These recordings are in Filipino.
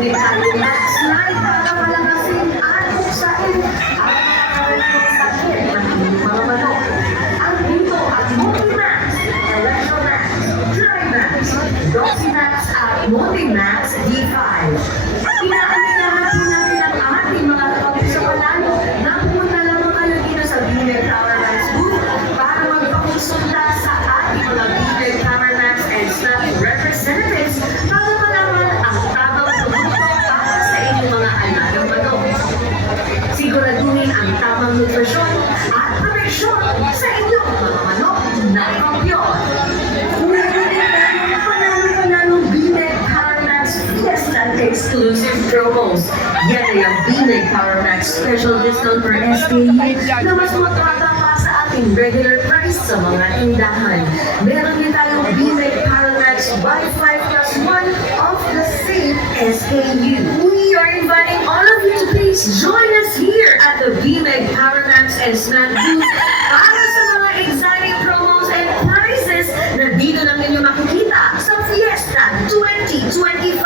dito na muna. Multi-Max D5. Pinaaminahan po natin ang ating mga kapagsakalalo na pumunta lamang kayo dito sa BMED Power Max booth para magpakonsulta sa ating mga BMED Power Max and Snap representatives para malaman ang tamang produkto para sa inyong mga alagang manok. Siguraduhin ang tamang nutrisyon at proteksyon sa inyong mga manok na kampiyon. Exclusive promos. Yan ay ang BMED Power Max Special Discount per SKU na mas matatawa sa ating regular price sa mga tindahan. Meron din tayong BMED Power Max buy 5+1 off the same SKU. We are inviting all of you to please join us here at the BMED Power Max and Snack booth para sa mga exciting promos and prizes na dito lang ninyo makikita sa Fiesta 2025.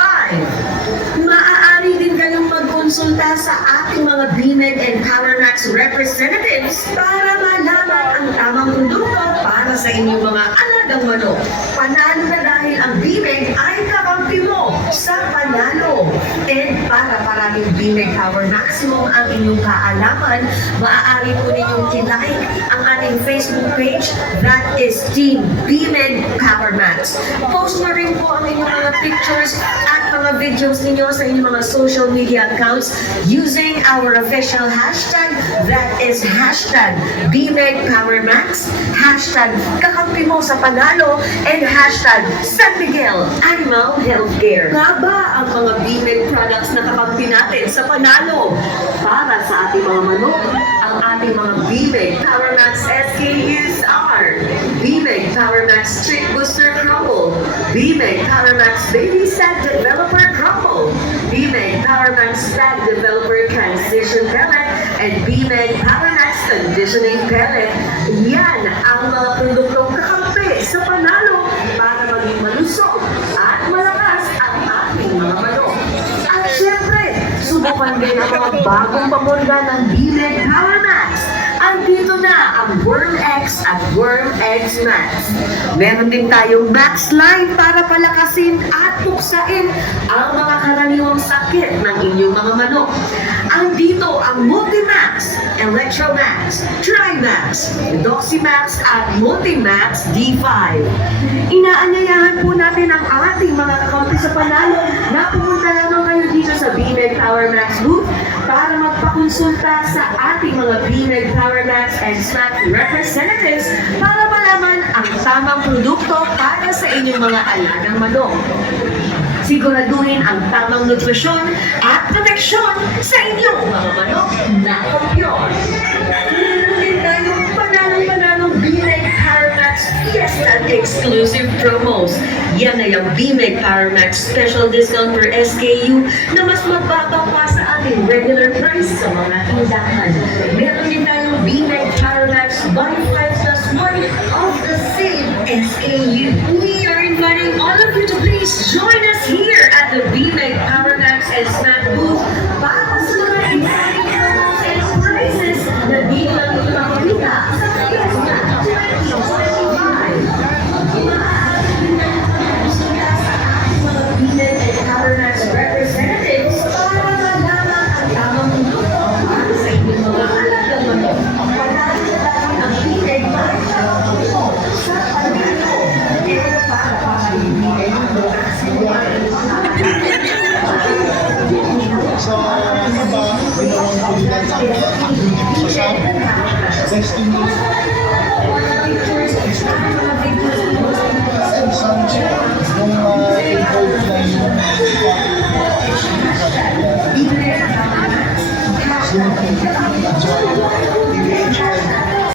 Maaari din kayong magkonsulta sa ating mga BMED and Power Max representatives para malaman ang tamang produkto para sa inyong mga anak alagang manok. Panalo na dahil ang Bimig ay kakampi mo sa panalo. And para maraming Bimig Power Maximum ang inyong kaalaman, maaari po ninyong kinlike ang ating Facebook page, that is Team Bimig Power Max. Post na rin po ang inyong mga pictures at mga videos ninyo sa inyong mga social media accounts using our official hashtag, that is hashtag Bimig Power Max, hashtag kakampi mo sa panalo, and hashtag San Miguel Animal Healthcare. Nga ba ang mga Bimig products na kakampi natin sa panalo? Para sa ating mga manok, ang ating mga Bimig Power Max SKUs are Bimig Power Max Chick Booster Crumble, Bimig Power Max Baby Set Developer Crumble, Bimig Power Max Stag Developer Transition Pellet, and Bimig Power Max Conditioning Pellet. Yan ang mga produktong kakampi sa panalo para maging malusog at malakas ang ating mga manok. At syempre, subukan din ang mga bagong pamulga ng Bimig Power Max. Andito na ang Worm X at Worm X Max. Meron din tayong Max Line para palakasin at puksain ang mga karaniwang sakit ng inyong mga manok. Andito ang Multimax, Electromax, Trimax, Doximax at Multimax D5. Inaanyayahan po natin ang ating mga kakampi sa panalo na pumunta lamang kayo dito sa Bimig Power Max booth para magpakonsulta sa ating mga Bimig Power Max and Snack representatives para malaman ang tamang produkto para sa inyong mga alagang manok. Siguraduhin ang tamang nutrisyon at proteksyon sa inyong mga manok na kampiyon. Meron din tayong panalong-panalong Bimig Power Max Fiesta exclusive promos. Yan ay ang Bimig Power Max special discount per SKU na mas mababa pa sa ating regular price sa mga tindahan. Meron din tayong Bimig Power Max buy 5 plus 1 of the same SKU. We are inviting all of you to please join us here at the Bimig Power Max and Snack booth para sa mga exciting promos and prizes na di lang ito makikita sa Fiesta 2025. Bimig and Power Max representatives para malaman ang tamang produkto para sa inyong mga alagang manok. Panalo na dahil ang Bimig Power Max sa panalo. Pero para makalimutin ang Sa iba, ginawang kulitan sa shop. 16 minutes. Nung involved na yung enjoy